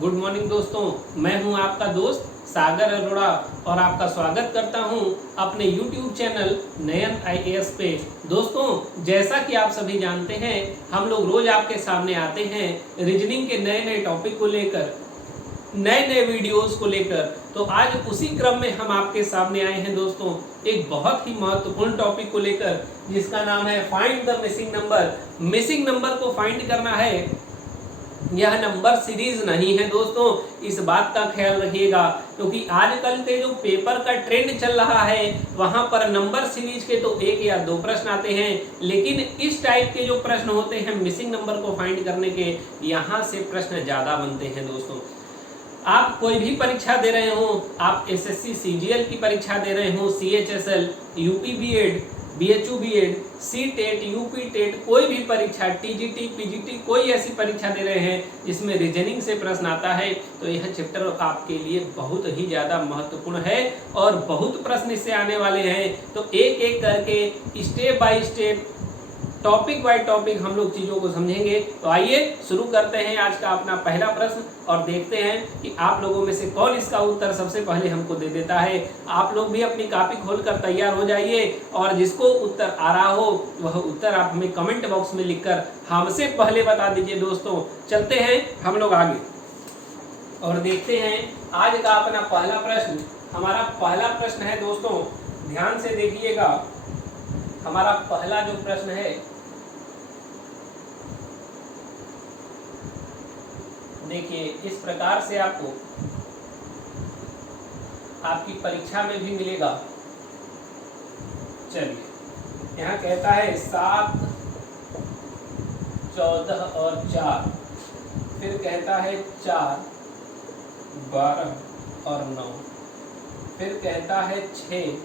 Good morning दोस्तों, मैं हूं आपका दोस्त सागर अरोड़ा और आपका स्वागत करता हूं अपने YouTube चैनल नयन IAS पे। दोस्तों, जैसा कि आप सभी जानते हैं, हम लोग रोज आपके सामने आते हैं रीजनिंग के नए नए टॉपिक को लेकर, नए नए वीडियोस को लेकर। तो आज उसी क्रम में हम आपके सामने आए हैं दोस्तों, एक बहुत ही महत्वपूर्ण टॉपिक को लेकर, जिसका नाम है find the missing number. Missing number को फाइंड करना है। यह नंबर सीरीज नहीं है दोस्तों, इस बात का ख्याल रखिएगा, क्योंकि आजकल के जो पेपर का ट्रेंड चल रहा है वहां पर नंबर सीरीज के तो 1 या 2 प्रश्न आते हैं, लेकिन इस टाइप के जो प्रश्न होते हैं मिसिंग नंबर को फाइंड करने के, यहाँ से प्रश्न ज्यादा बनते हैं दोस्तों। आप कोई भी परीक्षा दे रहे हो, आप SSC CGL की परीक्षा दे रहे हो, CHSL, UP BEd, BHU BEd, CTET, UP TET, कोई भी परीक्षा, TGT, PGT, कोई ऐसी परीक्षा दे रहे हैं जिसमें रीजनिंग से प्रश्न आता है, तो यह चैप्टर आपके लिए बहुत ही ज़्यादा महत्वपूर्ण है और बहुत प्रश्न इससे आने वाले हैं। तो एक एक करके step by step, topic by topic हम लोग चीज़ों को समझेंगे। तो आइए शुरू करते हैं आज का अपना पहला प्रश्न और देखते हैं कि आप लोगों में से कौन इसका उत्तर सबसे पहले हमको दे देता है। आप लोग भी अपनी कॉपी खोलकर तैयार हो जाइए और जिसको उत्तर आ रहा हो वह उत्तर आप हमें कमेंट बॉक्स में लिखकर हमसे पहले बता दीजिए। दोस्तों, चलते हैं हम लोग आगे और देखते हैं आज का अपना पहला प्रश्न। हमारा पहला प्रश्न है दोस्तों, ध्यान से देखिएगा। हमारा पहला जो प्रश्न है, देखिए इस प्रकार से आपको आपकी परीक्षा में भी मिलेगा। चलिए, यहाँ कहता है 7, 14 और 4, फिर कहता है 4, 12 और 9, फिर कहता है 6,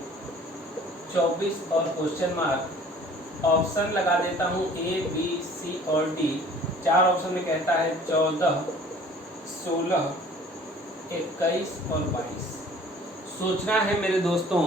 24 और क्वेश्चन मार्क। ऑप्शन लगा देता हूँ A, B, C और D। 4 ऑप्शन में कहता है 14, 16, 21 और 22। सोचना है मेरे दोस्तों,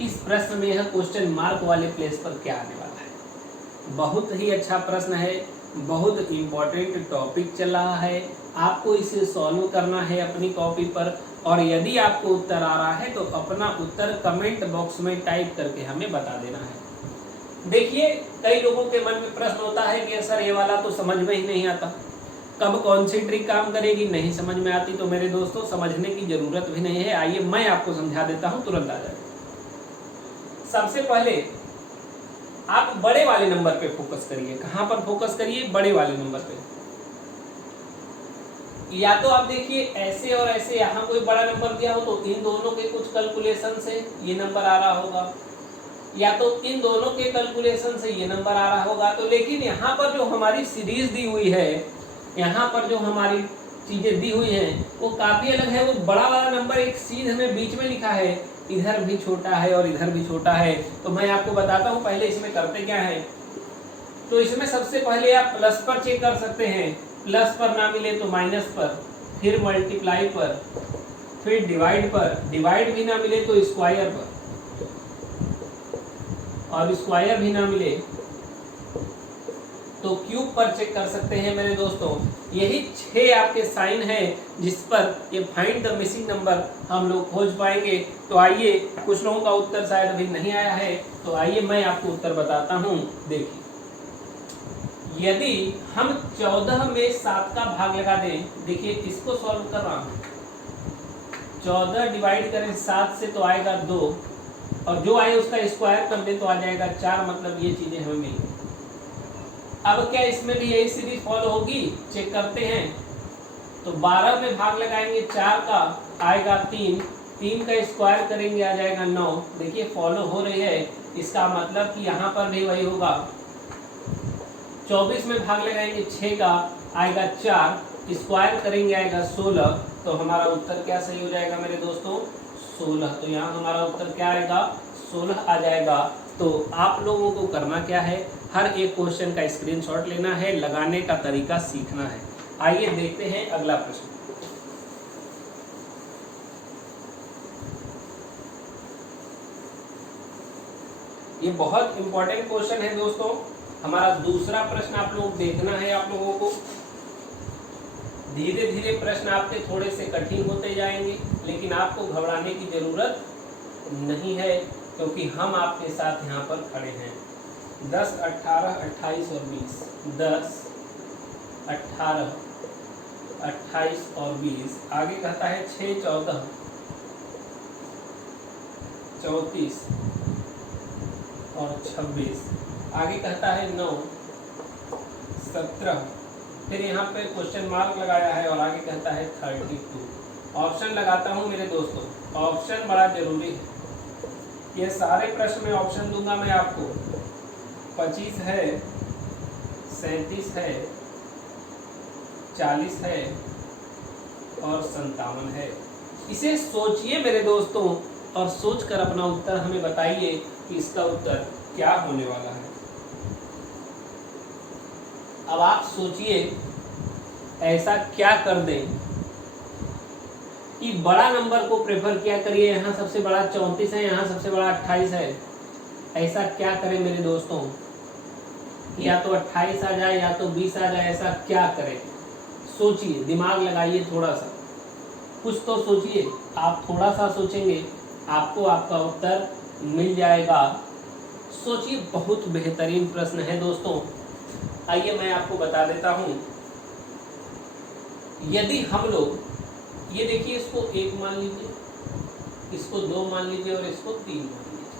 इस प्रश्न में यह क्वेश्चन मार्क वाले प्लेस पर क्या आने वाला है। बहुत ही अच्छा प्रश्न है, बहुत इम्पोर्टेंट टॉपिक चल रहा है। आपको इसे सॉल्व करना है अपनी कॉपी पर, और यदि आपको उत्तर आ रहा है तो अपना उत्तर कमेंट बॉक्स में टाइप करके हमें बता देना है। देखिए, कई लोगों के मन में प्रश्न होता है कि सर ये वाला तो समझ में ही नहीं आता, कब कौन सी ट्रिक काम करेगी, नहीं समझ में आती। तो मेरे दोस्तों, समझने की जरूरत भी नहीं है, आइए मैं आपको समझा देता हूँ, तुरंत आ जाए। सबसे पहले आप बड़े वाले नंबर पे फोकस करिए। कहाँ पर फोकस करिए? बड़े वाले नंबर पे। या तो आप देखिए ऐसे और ऐसे, यहाँ कोई बड़ा नंबर दिया हो तो इन दोनों के कुछ कैलकुलेशन से ये नंबर आ रहा होगा, या तो इन दोनों के कैलकुलेशन से ये नंबर आ रहा होगा। तो लेकिन यहाँ पर जो हमारी सीरीज दी हुई है, यहाँ पर जो हमारी चीजें दी हुई हैं वो काफी अलग है। वो बड़ा वाला नंबर एक सीध में बीच में लिखा है, इधर भी छोटा है और इधर भी छोटा है। तो मैं आपको बताता हूँ पहले इसमें करते क्या है। तो इसमें सबसे पहले आप प्लस पर चेक कर सकते हैं, प्लस पर ना मिले तो माइनस पर, फिर मल्टीप्लाई पर, फिर डिवाइड पर, डिवाइड भी ना मिले तो स्क्वायर पर, और स्क्वायर भी ना मिले तो क्यूब पर चेक कर सकते हैं मेरे दोस्तों। यही 6 आपके साइन है जिस पर ये फाइंड द मिसिंग नंबर हम लोग खोज पाएंगे। तो आइए, कुछ लोगों का उत्तर शायद अभी नहीं आया है, तो आइए मैं आपको उत्तर बताता हूँ। देखिए, यदि हम 14 में 7 का भाग लगा दें, देखिए इसको सॉल्व कर रहा हूँ। 14 डिवाइड करें 7 से तो आएगा 2, और जो आए उसका स्क्वायर कर दे तो आ जाएगा 4। मतलब ये चीजें हमें मिल गई। अब क्या इसमें भी यही सीरीज फॉलो होगी? चेक करते हैं। तो 12 में भाग लगाएंगे 4 का, आएगा 3, 3 का स्क्वायर करेंगे आ जाएगा 9। देखिए फॉलो हो रही है, इसका मतलब कि यहाँ पर भी वही होगा। 24 में भाग लगाएंगे 6 का, आएगा 4, स्क्वायर करेंगे आएगा 16। तो हमारा उत्तर क्या सही हो जाएगा मेरे दोस्तों? 16। तो यहाँ हमारा उत्तर क्या आएगा? 16 आ जाएगा। तो आप लोगों को करना क्या है, हर एक क्वेश्चन का स्क्रीनशॉट लेना है, लगाने का तरीका सीखना है। आइए देखते हैं अगला प्रश्न। ये बहुत इंपॉर्टेंट क्वेश्चन है दोस्तों। हमारा दूसरा प्रश्न आप लोग देखना है आप लोगों को। धीरे धीरे प्रश्न आपके थोड़े से कठिन होते जाएंगे, लेकिन आपको घबराने की ज़रूरत नहीं है, क्योंकि हम आपके साथ यहाँ पर खड़े हैं। 10, 18, 28 और 20, 10, 18, 28 और 20। आगे कहता है 6, 14, 34 और 26। आगे कहता है 9, 17, फिर यहाँ पे क्वेश्चन मार्क लगाया है और आगे कहता है 32। ऑप्शन लगाता हूँ मेरे दोस्तों, ऑप्शन बड़ा जरूरी है। ये सारे प्रश्न में ऑप्शन दूंगा मैं आपको। 25 है, 37 है, 40 है और 57 है। इसे सोचिए मेरे दोस्तों और सोचकर अपना उत्तर हमें बताइए कि इसका उत्तर क्या होने वाला है। अब आप सोचिए ऐसा क्या कर दें कि बड़ा नंबर को प्रेफर किया करिए। यहाँ सबसे बड़ा 34 है, यहाँ सबसे बड़ा 28 है। ऐसा क्या करें मेरे दोस्तों, या तो 28 आ जाए या तो 20 आ जाए, ऐसा क्या करें? सोचिए, दिमाग लगाइए, थोड़ा सा कुछ तो सोचिए। आप थोड़ा सा सोचेंगे आपको आपका उत्तर मिल जाएगा। सोचिए, बहुत बेहतरीन प्रश्न है दोस्तों। आइए मैं आपको बता देता हूँ। यदि हम लोग ये देखिए, इसको 1 मान लीजिए, इसको 2 मान लीजिए और इसको 3 मान लीजिए,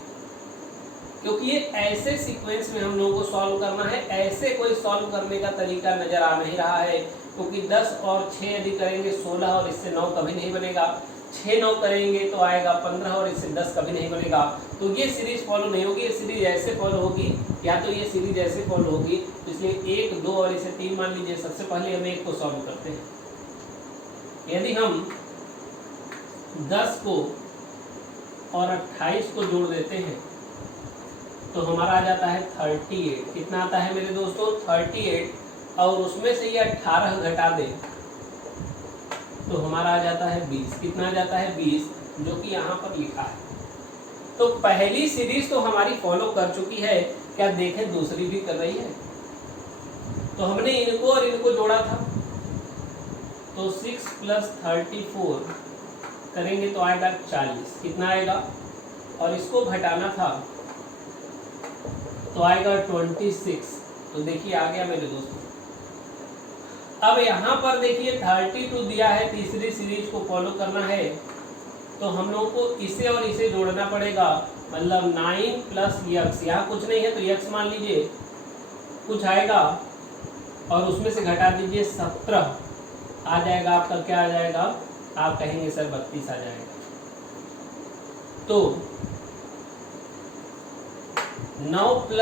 क्योंकि ये ऐसे सीक्वेंस में हम लोगों को सॉल्व करना है। ऐसे कोई सॉल्व करने का तरीका नजर आ नहीं रहा है, क्योंकि 10 और 6 यदि करेंगे 16 और इससे 9 कभी नहीं बनेगा। 6 9 करेंगे तो आएगा 15 और इससे 10 कभी नहीं बनेगा। तो ये सीरीज फॉलो नहीं होगी, ये सीरीज ऐसे फॉलो होगी, या तो ये सीरीज ऐसे फॉलो होगी। तो इसलिए 1, 2 और इसे 3 मान लीजिए। सबसे पहले हम 1 को सॉल्व करते हैं। यदि हम 10 को और 28 को जोड़ देते हैं तो हमारा आ जाता है 38। कितना आता है मेरे दोस्तों? 38। और उसमें से ये 18 घटा दें तो हमारा आ जाता है 20। कितना आ जाता है? 20, जो कि यहाँ पर लिखा है। तो पहली सीरीज तो हमारी फॉलो कर चुकी है। क्या देखें दूसरी भी कर रही है? तो हमने इनको और इनको जोड़ा था, तो 6 + 34 करेंगे तो आएगा 40। कितना आएगा? और इसको घटाना था तो आएगा 26। तो देखिए आ गया मेरे दोस्तों। अब यहाँ पर देखिए 32 दिया है, तीसरी सीरीज को फॉलो करना है तो हम लोगों को इसे और इसे जोड़ना पड़ेगा। मतलब 9 + x, यहाँ कुछ नहीं है तो x मान लीजिए, कुछ आएगा और उसमें से घटा दीजिए 17, आ जाएगा आपका। क्या आ जाएगा? आप कहेंगे सर 32 आ जाएगा। तो 9 +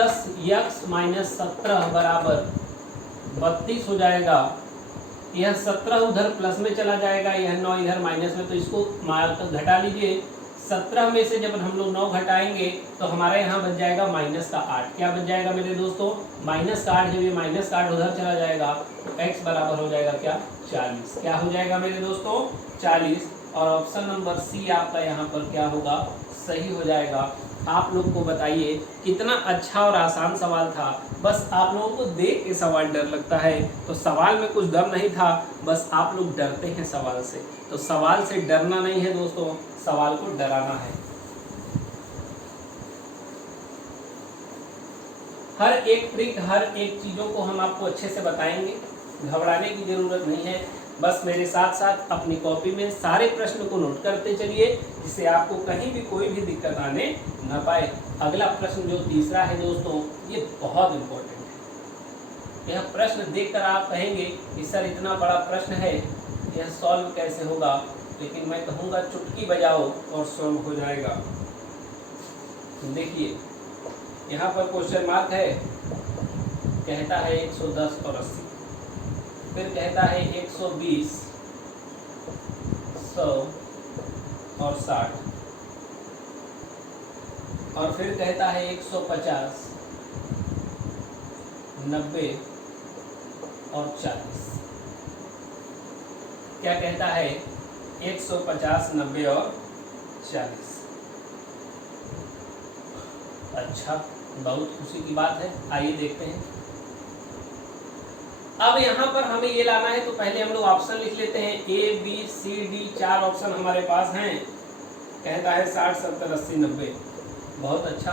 x - 17 बराबर 32 हो जाएगा। यह 17 उधर प्लस में चला जाएगा, यह 9 इधर माइनस में, तो इसको घटा लीजिए। 17 में से जब हम लोग 9 घटाएंगे तो हमारे यहाँ बच जाएगा -8। क्या बच जाएगा मेरे दोस्तों? -8। जब ये -8 उधर चला जाएगा तो x बराबर हो जाएगा क्या? 40। क्या हो जाएगा मेरे दोस्तों? 40। और ऑप्शन नंबर सी आपका यहाँ पर क्या होगा? सही हो जाएगा। आप लोग को बताइए कितना अच्छा और आसान सवाल था। बस आप लोगों को देख के सवाल डर लगता है, तो सवाल में कुछ दम नहीं था, बस आप लोग डरते हैं सवाल से। तो सवाल से डरना नहीं है दोस्तों, सवाल को डराना है। हर एक ट्रिक, हर एक चीज़ों को हम आपको अच्छे से बताएंगे। घबराने की ज़रूरत नहीं है। बस मेरे साथ साथ अपनी कॉपी में सारे प्रश्न को नोट करते चलिए, जिससे आपको कहीं भी कोई भी दिक्कत आने न पाए। अगला प्रश्न जो तीसरा है दोस्तों, ये बहुत इम्पोर्टेंट है। यह प्रश्न देखकर आप कहेंगे कि सर इतना बड़ा प्रश्न है, यह सॉल्व कैसे होगा? लेकिन मैं कहूँगा चुटकी बजाओ और सॉल्व हो जाएगा। देखिए यहाँ पर क्वेश्चन मार्क है, कहता है 110 और 80, फिर कहता है 120, 100 और 60, और फिर कहता है 150, 90 और 40। क्या कहता है? 150, 90 और 40। अच्छा, बहुत खुशी की बात है। आइए देखते हैं। अब यहाँ पर हमें ये लाना है तो पहले हम लोग ऑप्शन लिख लेते हैं। A B C D 4 option हमारे पास हैं। कहता है 60 70 80 90। बहुत अच्छा,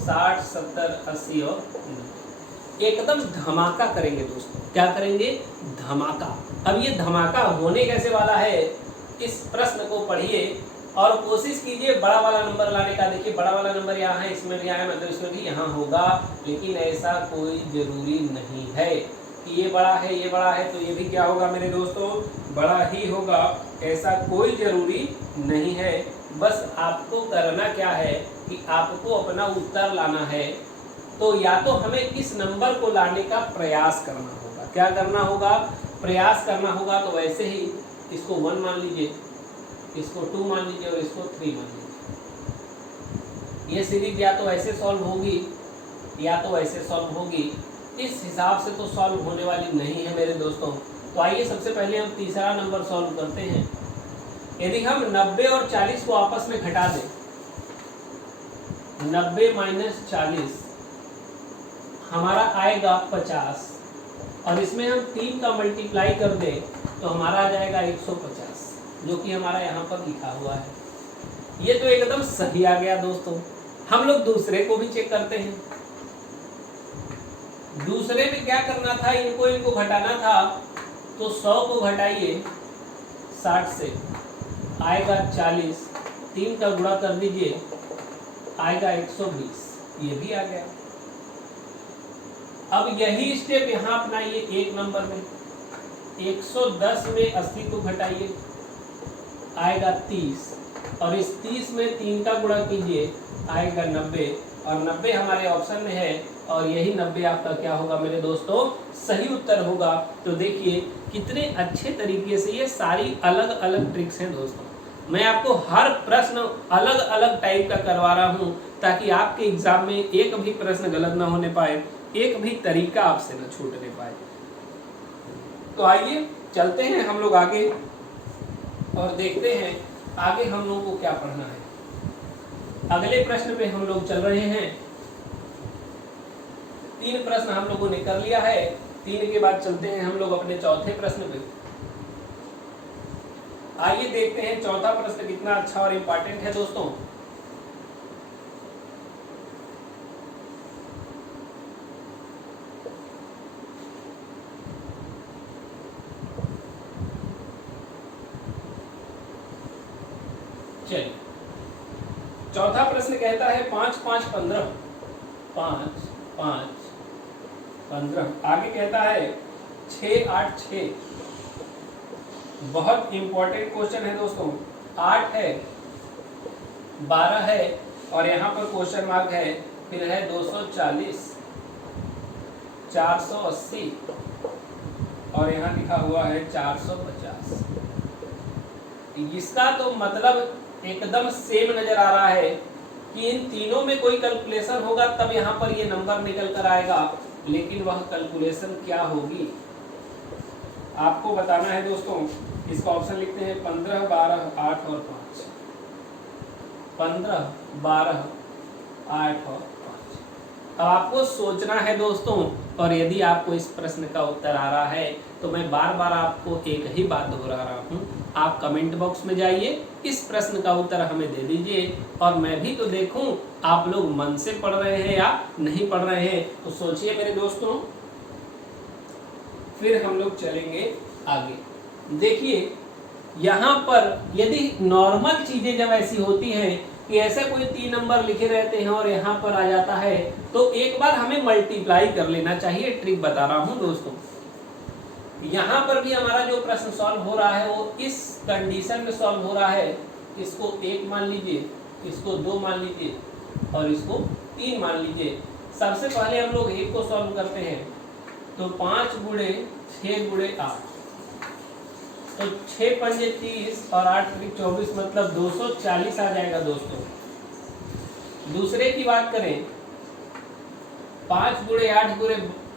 60 70 80 और 90। एकदम धमाका करेंगे दोस्तों। क्या करेंगे? धमाका। अब ये धमाका होने कैसे वाला है, इस प्रश्न को पढ़िए और कोशिश कीजिए बड़ा वाला नंबर लाने का। देखिए बड़ा वाला नंबर यहाँ है, इसमें भी आया, मतलब इसमें भी यहाँ होगा, लेकिन ऐसा कोई जरूरी नहीं है कि ये बड़ा है ये बड़ा है तो ये भी क्या होगा मेरे दोस्तों, बड़ा ही होगा। ऐसा कोई जरूरी नहीं है। बस आपको करना क्या है कि आपको अपना उत्तर लाना है। तो या तो हमें इस नंबर को लाने का प्रयास करना होगा। क्या करना होगा? प्रयास करना होगा। तो वैसे ही इसको 1 मान लीजिए, इसको 2 मान लीजिए और इसको 3 मान लीजिए। ये सीरीज या तो ऐसे सॉल्व होगी या तो ऐसे सॉल्व होगी। इस हिसाब से तो सॉल्व होने वाली नहीं है मेरे दोस्तों। तो आइए सबसे पहले हम तीसरा नंबर सॉल्व करते हैं। यदि हम 90 और 40 को आपस में घटा दें, 90 - 40 हमारा आएगा 50 और इसमें हम 3 का मल्टीप्लाई कर दें तो हमारा आ जाएगा 150, जो कि हमारा यहाँ पर लिखा हुआ है। ये तो एकदम सही आ गया दोस्तों। हम लोग दूसरे को भी चेक करते हैं। दूसरे में क्या करना था, इनको घटाना था। तो 100 को घटाइए 60 से, आएगा 40, 3 का गुणा कर दीजिए, आएगा 120। ये भी आ गया। अब यही स्टेप यहाँ अपनाइए एक नंबर में। 110 में 80 को घटाइए, आएगा 30 और इस 30 में 3 का गुणा कीजिए, आएगा 90 और 90 हमारे ऑप्शन में है और यही 90 आपका क्या होगा मेरे दोस्तों, सही उत्तर होगा। तो देखिए कितने अच्छे तरीके से ये सारी अलग अलग ट्रिक्स हैं दोस्तों। मैं आपको हर प्रश्न अलग अलग टाइप का करवा रहा हूँ ताकि आपके एग्जाम में एक भी प्रश्न गलत ना होने पाए, एक भी तरीका आपसे न छूटने पाए। तो आइए चलते हैं हम लोग आगे और देखते हैं आगे हम लोगों को क्या पढ़ना है। अगले प्रश्न पे हम लोग चल रहे हैं। 3 प्रश्न हम लोगों ने कर लिया है। 3 के बाद चलते हैं हम लोग अपने चौथे प्रश्न पे। आइए देखते हैं चौथा प्रश्न कितना अच्छा और इम्पोर्टेंट है दोस्तों। चलिए चौथा प्रश्न कहता है 5 5 15। 5 5 15। आगे कहता है 6 8 6। बहुत इंपॉर्टेंट क्वेश्चन है दोस्तों। 8 है, 12 है और यहाँ पर क्वेश्चन मार्क है, फिर है 240, 480 और यहाँ लिखा हुआ है 450। इसका तो मतलब एकदम सेम नजर आ रहा है कि इन तीनों में कोई कैलकुलेशन होगा तब यहाँ पर ये नंबर निकल कर आएगा, लेकिन वह कैलकुलेशन क्या होगी आपको बताना है दोस्तों। इसका ऑप्शन लिखते हैं 15 12 8 और 5। 15 12 8 और 5। अब आपको सोचना है दोस्तों, और यदि आपको इस प्रश्न का उत्तर आ रहा है तो मैं बार बार आपको एक ही बात दोहरा रहा हूँ, आप कमेंट बॉक्स में जाइए, इस प्रश्न का उत्तर हमें दे दीजिए और मैं भी तो देखूं आप लोग मन से पढ़ रहे हैं या नहीं पढ़ रहे हैं। तो सोचिए मेरे दोस्तों, फिर हम लोग चलेंगे आगे। देखिए यहाँ पर यदि नॉर्मल चीजें जब ऐसी होती हैं कि ऐसे कोई 3 नंबर लिखे रहते हैं और यहाँ पर आ जाता है, तो एक बार हमें मल्टीप्लाई कर लेना चाहिए। ट्रिक बता रहा हूँ दोस्तों। यहाँ पर भी हमारा जो प्रश्न सॉल्व हो रहा है वो इस कंडीशन में सॉल्व हो रहा है। इसको 1 मान लीजिए, इसको 2 मान लीजिए और इसको 3 मान लीजिए। सबसे पहले हम लोग 1 को सॉल्व करते हैं। तो 5 गुणे 6 गुणे 8, तो 6 पंजे 30 और 8 त्रिक 24, मतलब 240 आ जाएगा दोस्तों। दूसरे की बात करें, 5 गुणे 8 गुणे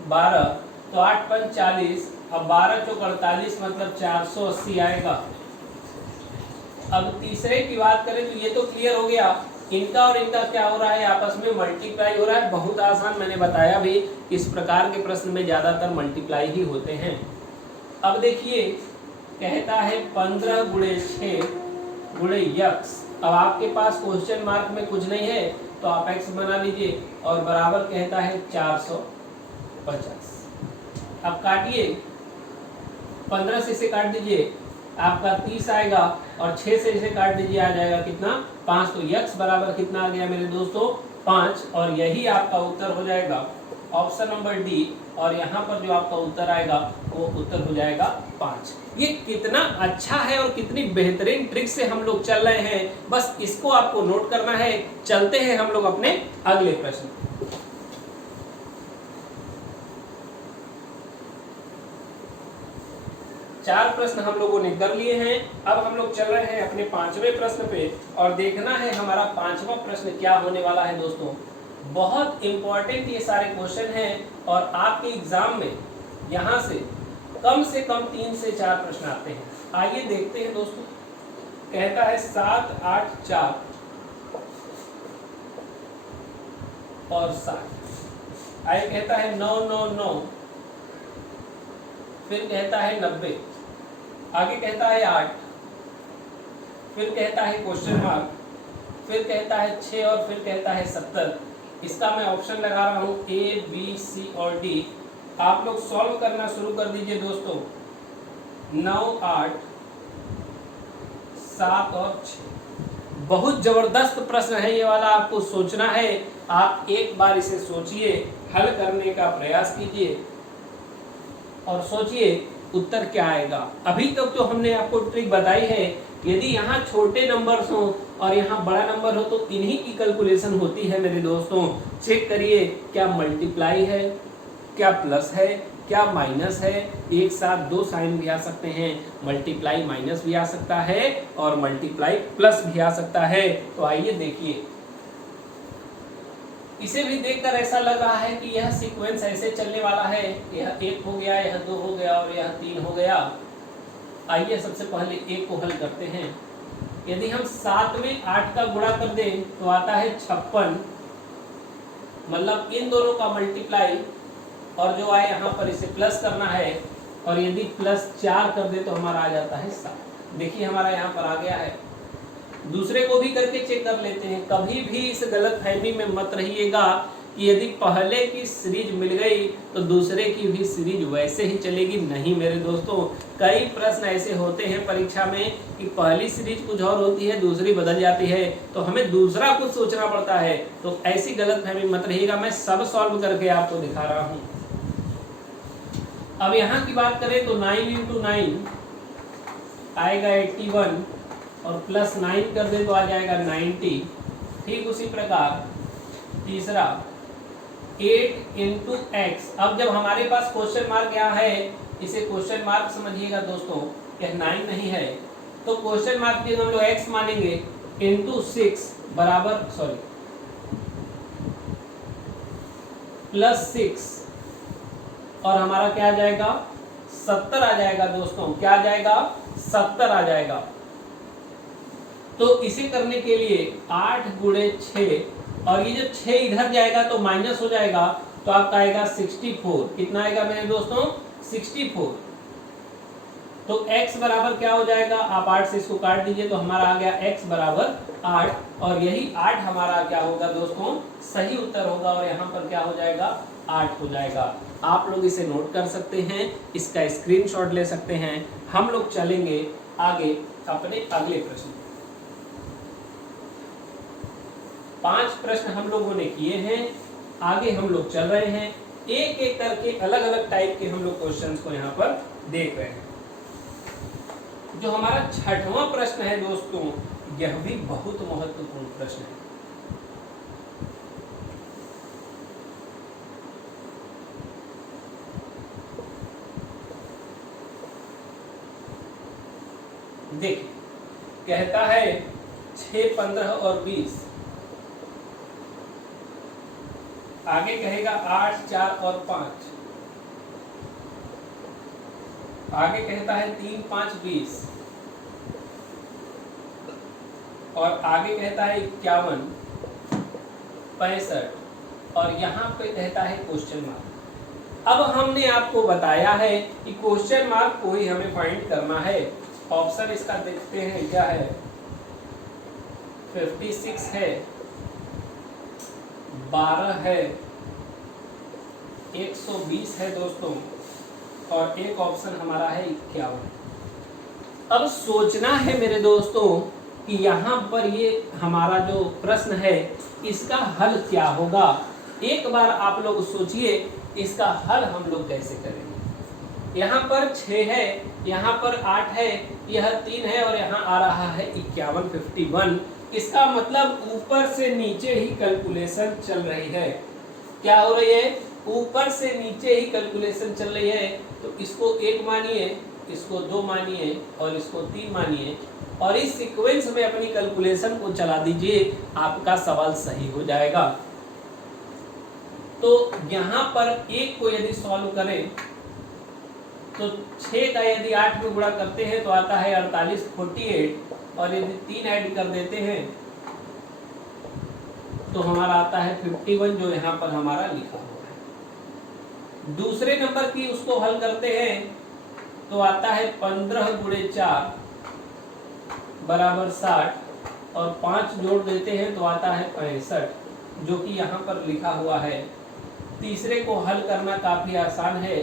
12, तो 8 पंज 40, अब 12 चौक 48, मतलब 480 आएगा। अब तीसरे की बात करें तो ये तो क्लियर हो गया इनका और इनका क्या हो रहा है, आपस में मल्टीप्लाई हो रहा है। बहुत आसान, मैंने बताया भी इस प्रकार के प्रश्न में ज्यादातर मल्टीप्लाई ही होते हैं। अब देखिए कहता है 15 गुणे 6 गुणे यक्स। अब आपके पास क्वेश्चन मार्क में कुछ नहीं है तो आप एक्स बना लीजिए और बराबर कहता है 450। अब काटिए, 15 से इसे काट दीजिए आपका 30 आएगा और 6 से इसे काट दीजिए आ जाएगा कितना, 5। तो यक्स बराबर कितना आ गया मेरे दोस्तों, 5। और यही आपका उत्तर हो जाएगा ऑप्शन नंबर डी। और यहाँ पर जो आपका उत्तर आएगा वो उत्तर हो जाएगा 5। ये कितना अच्छा है और कितनी बेहतरीन ट्रिक से हम लोग चल रहे हैं, बस इसको आपको नोट करना है। चलते हैं हम लोग अपने अगले प्रश्न। चार प्रश्न हम लोगों ने कर लिए हैं। अब हम लोग चल रहे हैं अपने 5वें प्रश्न पे और देखना है हमारा 5वां प्रश्न क्या होने वाला है दोस्तों। बहुत इंपॉर्टेंट ये सारे क्वेश्चन हैं और आपके एग्जाम में यहाँ से कम 3 से 4 प्रश्न आते हैं। आइए देखते हैं दोस्तों। कहता है 7, 8, 4 और 7। आइए कहता है 9, 9, 9, फिर कहता है 90, आगे कहता है 8, फिर कहता है क्वेश्चन मार्क, फिर कहता है 6 और फिर कहता है 70। इसका मैं ऑप्शन लगा रहा हूँ ए, बी, सी और डी। आप लोग सॉल्व करना शुरू कर दीजिए दोस्तों। 9, 8, 7 और 6। बहुत जबरदस्त प्रश्न है ये वाला, आपको सोचना है। आप एक बार इसे सोचिए, हल करने का प्रयास कीजिए और सोचिए उत्तर क्या आएगा। अभी तक तो हमने आपको ट्रिक बताई है, यदि यहाँ छोटे नंबर्स हो और यहाँ बड़ा नंबर हो तो इन्हीं की कैलकुलेशन होती है मेरे दोस्तों। चेक करिए क्या मल्टीप्लाई है, क्या प्लस है, क्या माइनस है। एक साथ 2 साइन भी आ सकते हैं, मल्टीप्लाई माइनस भी आ सकता है और मल्टीप्लाई प्लस भी आ सकता है। तो आइए देखिए, इसे भी देखकर ऐसा लग रहा है कि यह सीक्वेंस ऐसे चलने वाला है, यह 1 हो गया, यह 2 हो गया और यह 3 हो गया। आइए सबसे पहले 1 को हल करते हैं। यदि हम 7 में 8 का गुणा कर दें तो आता है 56, मतलब इन दोनों का मल्टीप्लाई, और जो आए यहाँ पर इसे प्लस करना है और यदि +4 कर दे तो हमारा आ जाता है 7। देखिए हमारा यहाँ पर आ गया है। दूसरे को भी करके चेक कर लेते हैं। कभी भी इस गलतफहमी में मत रहिएगा कि यदि पहले की सीरीज मिल गई तो दूसरे की भी सीरीज वैसे ही चलेगी। नहीं मेरे दोस्तों, कई प्रश्न ऐसे होते हैं परीक्षा में कि पहली सीरीज कुछ और होती है, दूसरी बदल जाती है, तो हमें दूसरा कुछ सोचना पड़ता है। तो ऐसी गलतफहमी मत रहिएगा, मैं सब सॉल्व करके आपको दिखा रहा हूँ। अब यहाँ की बात करें तो 9 × 9 आएगा 81 और +9 कर दे तो आ जाएगा 90। ठीक उसी प्रकार तीसरा 8 × x। अब जब हमारे पास क्वेश्चन मार्क यहाँ है, इसे क्वेश्चन मार्क समझिएगा दोस्तों, यह 9 नहीं है तो क्वेश्चन मार्क की हम लोग x मानेंगे × 6 बराबर +6 और हमारा क्या आ जाएगा 70 आ जाएगा दोस्तों। क्या आ जाएगा 70 आ जाएगा। तो इसे करने के लिए 8 × 6 और ये जो 6 इधर जाएगा तो माइनस हो जाएगा, तो आपका आएगा 64। कितना आएगा मेरे दोस्तों 64। तो x बराबर क्या हो जाएगा, आप 8 से इसको काट दीजिए तो हमारा आ गया x बराबर 8 और यही 8 हमारा क्या होगा दोस्तों सही उत्तर होगा और यहाँ पर क्या हो जाएगा 8 हो जाएगा। आप लोग इसे नोट कर सकते हैं, इसका स्क्रीनशॉट ले सकते हैं। हम लोग चलेंगे आगे अपने अगले प्रश्न। 5 प्रश्न हम लोगों ने किए हैं, आगे हम लोग चल रहे हैं। एक एक करके अलग अलग टाइप के हम लोग क्वेश्चंस को यहाँ पर देख रहे हैं। जो हमारा 6वां प्रश्न है दोस्तों, यह भी बहुत महत्वपूर्ण प्रश्न है। देखिए कहता है 6, 15 और 20, आगे कहेगा 8, 4 और 5, आगे कहता है 3, 5, 20 और आगे कहता है 51, 65 और यहाँ पे कहता है क्वेश्चन मार्क। अब हमने आपको बताया है कि क्वेश्चन मार्क को ही हमें फाइंड करना है। ऑप्शन इसका देखते हैं क्या है, 56 है, 12 है, 120 है दोस्तों, और एक ऑप्शन हमारा है 51। अब सोचना है मेरे दोस्तों कि यहाँ पर ये हमारा जो प्रश्न है इसका हल क्या होगा। एक बार आप लोग सोचिए इसका हल हम लोग कैसे करेंगे। यहाँ पर 6 है, यहाँ पर 8 है, यह 3 है और यहाँ आ रहा है 51, 51। इसका मतलब ऊपर से नीचे ही कैलकुलेशन चल रही है। क्या हो रही है, ऊपर से नीचे ही कैलकुलेशन चल रही है। तो इसको 1 मानिए, इसको 2 मानिए और इसको 3 मानिए और इस सीक्वेंस में अपनी कैलकुलेशन को चला दीजिए, आपका सवाल सही हो जाएगा। तो यहाँ पर 1 को यदि सॉल्व करें तो 6 का यदि 8 में गुणा करते हैं तो आता है 48, 48 और यदि 3 ऐड कर देते हैं तो हमारा आता है 51, जो यहाँ पर हमारा लिखा हुआ है। दूसरे नंबर की उसको हल करते हैं तो आता है 15 × 4 बराबर 60 और 5 जोड़ देते हैं तो आता है 65, जो कि यहाँ पर लिखा हुआ है। तीसरे को हल करना काफी आसान है।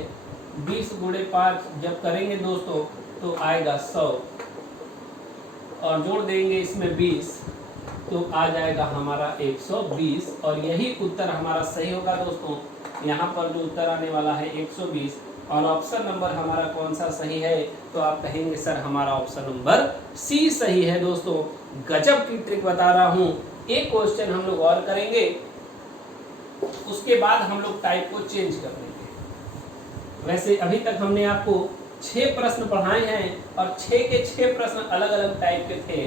20 × 5 जब करेंगे दोस्तों तो आएगा 100 और जोड़ देंगे इसमें 20 तो आ जाएगा हमारा 120 और यही उत्तर हमारा सही होगा दोस्तों। यहाँ पर जो उत्तर आने वाला है 120 और ऑप्शन नंबर हमारा कौन सा सही है, तो आप कहेंगे सर हमारा ऑप्शन नंबर सी सही है। दोस्तों गजब की ट्रिक बता रहा हूँ। एक क्वेश्चन हम लोग और करेंगे, उसके बाद हम लोग टाइप को चेंज कर देंगे। वैसे अभी तक हमने आपको 6 प्रश्न पढ़ाए हैं और 6 के 6 प्रश्न अलग अलग टाइप के थे।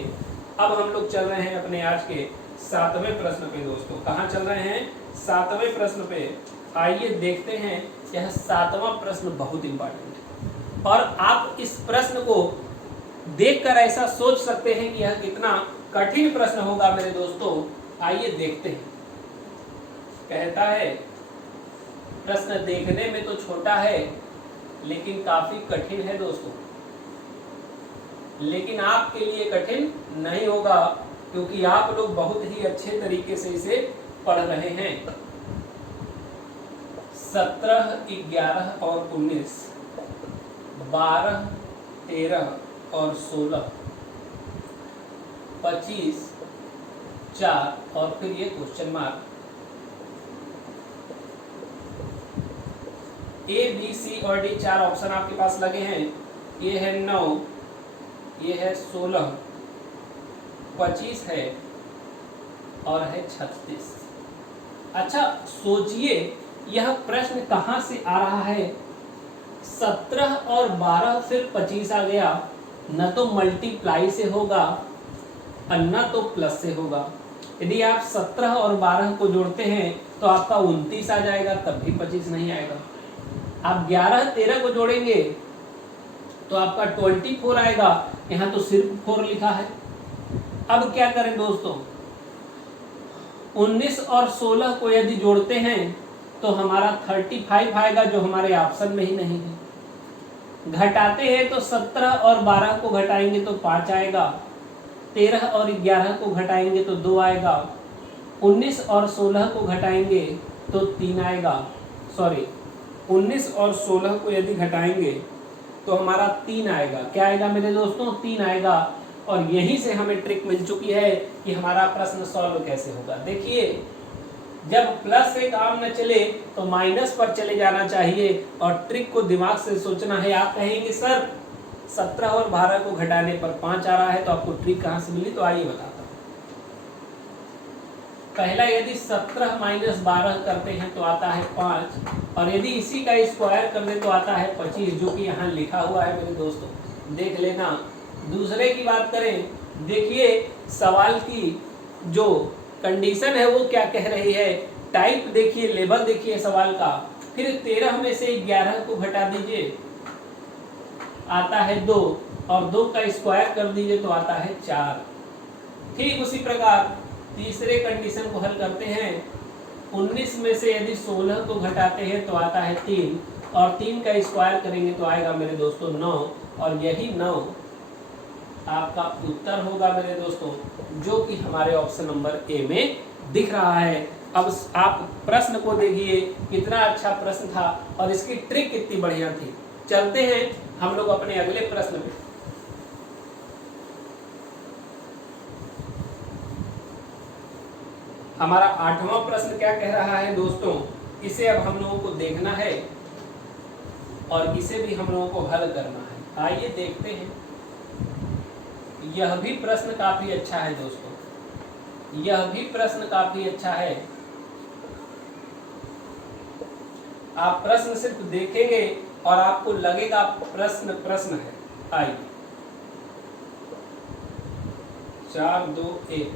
अब हम लोग चल रहे हैं अपने आज के 7वें प्रश्न पे दोस्तों। कहाँ चल रहे हैं, 7वें प्रश्न पे। आइए देखते हैं, यह 7वां प्रश्न बहुत इंपॉर्टेंट है और आप इस प्रश्न को देखकर ऐसा सोच सकते हैं कि यह कितना कठिन प्रश्न होगा मेरे दोस्तों। आइए देखते हैं। कहता है प्रश्न देखने में तो छोटा है लेकिन काफी कठिन है दोस्तों, लेकिन आपके लिए कठिन नहीं होगा क्योंकि आप लोग बहुत ही अच्छे तरीके से इसे पढ़ रहे हैं। 17, 11 और 19, 12, 13 और 16, 25, 4 और फिर ये क्वेश्चन मार्क। ए, बी, सी और डी 4 ऑप्शन आपके पास लगे हैं। ये है 9, ये है 16, 25 है और है 36। अच्छा सोचिए यह प्रश्न कहाँ से आ रहा है। 17 और 12 फिर 25 आ गया, न तो मल्टीप्लाई से होगा और न तो प्लस से होगा। यदि आप 17 और 12 को जोड़ते हैं तो आपका 29 आ जाएगा, तब भी 25 नहीं आएगा। आप 11, 13 को जोड़ेंगे तो आपका 24 आएगा, यहाँ तो सिर्फ 4 लिखा है। अब क्या करें दोस्तों, 19 और 16 को यदि जोड़ते हैं तो हमारा 35 आएगा, जो हमारे ऑप्शन में ही नहीं है। घटाते हैं तो 17 और 12 को घटाएंगे तो 5 आएगा, 13 और 11 को घटाएंगे तो 2 आएगा, 19 और 16 को घटाएंगे तो 3 आएगा। 19 और 16 को यदि घटाएंगे तो हमारा 3 आएगा। क्या आएगा मेरे दोस्तों, 3 आएगा। और यहीं से हमें ट्रिक मिल चुकी है कि हमारा प्रश्न सॉल्व कैसे होगा। देखिए जब प्लस से काम न चले तो माइनस पर चले जाना चाहिए और ट्रिक को दिमाग से सोचना है। आप कहेंगे सर 17 और 12 को घटाने पर 5 आ रहा है, तो आपको ट्रिक कहाँ से मिली, तो आइए बताता हूँ। पहला यदि 17 - 12 करते हैं तो आता है 5 और यदि इसी का स्क्वायर कर दे तो आता है 25, जो कि यहाँ लिखा हुआ है मेरे दोस्तों, देख लेना। दूसरे की बात करें, देखिए सवाल की जो कंडीशन है वो क्या कह रही है, टाइप देखिए, लेवल देखिए सवाल का। फिर 13 में से 11 को घटा दीजिए, आता है 2 और 2 का स्क्वायर कर दीजिए तो आता है 4। ठीक उसी प्रकार तीसरे कंडीशन को हल करते हैं। 19 में से यदि 16 को घटाते हैं तो आता है 3, और 3 का स्क्वायर करेंगे तो आएगा मेरे दोस्तों 9, और यही 9 आपका उत्तर होगा मेरे दोस्तों, जो कि हमारे ऑप्शन नंबर ए में दिख रहा है। अब आप प्रश्न को देखिए, कितना अच्छा प्रश्न था और इसकी ट्रिक कितनी बढ़िया थी। चलते हैं हम लोग अपने अगले प्रश्न पे। हमारा 8वां प्रश्न क्या कह रहा है दोस्तों, इसे अब हम लोगों को देखना है और इसे भी हम लोगों को हल करना है। आइए देखते हैं। यह भी प्रश्न काफी अच्छा है दोस्तों, यह भी प्रश्न काफी अच्छा है। आप प्रश्न सिर्फ देखेंगे और आपको लगेगा प्रश्न है। आइए 4 2 1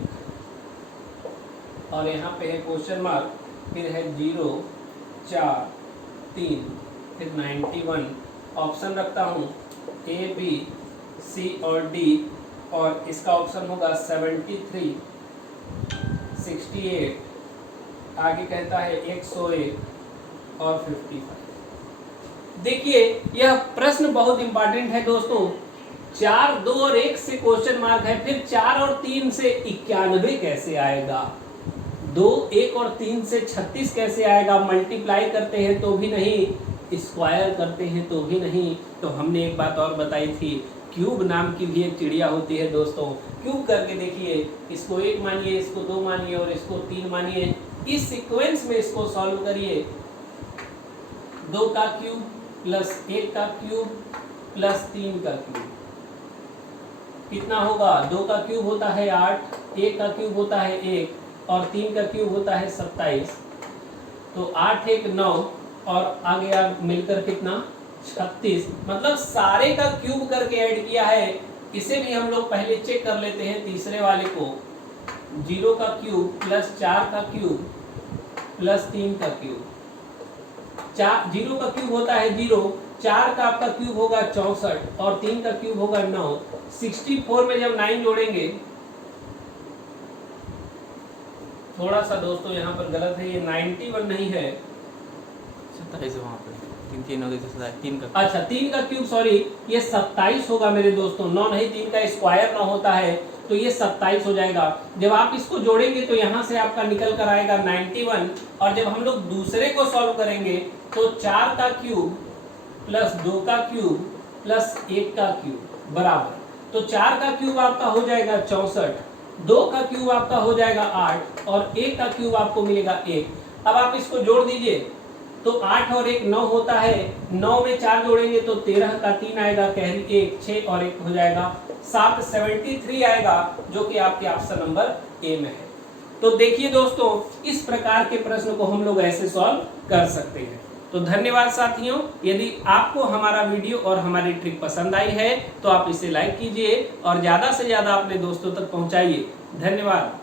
और यहाँ पे है क्वेश्चन मार्क, फिर है 0 4 3 फिर 91। ऑप्शन रखता हूँ A B C और D, और इसका ऑप्शन होगा 73 68, आगे कहता है 101 और 55। देखिए यह प्रश्न बहुत इंपॉर्टेंट है दोस्तों। 4 2 और 1 से क्वेश्चन मार्क है, फिर 4 और 3 से 91 कैसे आएगा, 2 1 और 3 से 36 कैसे आएगा, मल्टीप्लाई करते हैं तो भी नहीं, स्क्वायर करते हैं तो भी नहीं। तो हमने एक बात और बताई थी, क्यूब नाम की भी एक चिड़िया होती है दोस्तों। क्यूब करके देखिए, इसको 1 मानिए, इसको 2 मानिए और इसको 3 मानिए। इस सीक्वेंस में इसको सॉल्व करिए। 2 का क्यूब प्लस 1 का क्यूब प्लस 3 का क्यूब कितना होगा। 2 का क्यूब होता है 8, 1 का क्यूब होता है 1 और 3 का क्यूब होता है 27। तो 8 1 9 और आगे मिलकर कितना 36। मतलब सारे का क्यूब करके ऐड किया है। इसे भी हम लोग पहले चेक कर लेते हैं। तीसरे वाले को 0 का क्यूब प्लस 4 का क्यूब प्लस 3 का क्यूब। 0 का क्यूब होता है 0, 4 का आपका क्यूब होगा 64 और 3 का क्यूब होगा 9। 64 में जब 9 जोड़ेंगे, थोड़ा सा दोस्तों यहाँ पर गलत है, ये 91 नहीं है, 27 वहाँ पे 3 हो गए, 3 का, अच्छा 3 का क्यूब, सॉरी ये 27 होगा मेरे दोस्तों। 9 नहीं, 3 का स्क्वायर 9 होता है तो ये 27 हो जाएगा। जब आप इसको जोड़ेंगे तो यहाँ से आपका निकल कर आएगा 91, और जब हम लोग दूसरे को सॉल्व करेंगे तो 4 का क्यूब प्लस 2 का क्यूब प्लस 1 का क्यूब बराबर, तो 4 का क्यूब आपका हो जाएगा 64, 2 का क्यूब आपका हो जाएगा 8 और 1 का क्यूब आपको मिलेगा 1। अब आप इसको जोड़ दीजिए तो 8 और 1 9 होता है, 9 में 4 जोड़ेंगे तो 13 का 3 आएगा, कैरी 1 6 और 1 हो जाएगा 7, 73 आएगा, जो कि आपके ऑप्शन नंबर ए में है। तो देखिए दोस्तों, इस प्रकार के प्रश्न को हम लोग ऐसे सॉल्व कर सकते हैं। तो धन्यवाद साथियों। यदि आपको हमारा वीडियो और हमारी ट्रिक पसंद आई है तो आप इसे लाइक कीजिए और ज़्यादा से ज़्यादा अपने दोस्तों तक पहुंचाइए। धन्यवाद।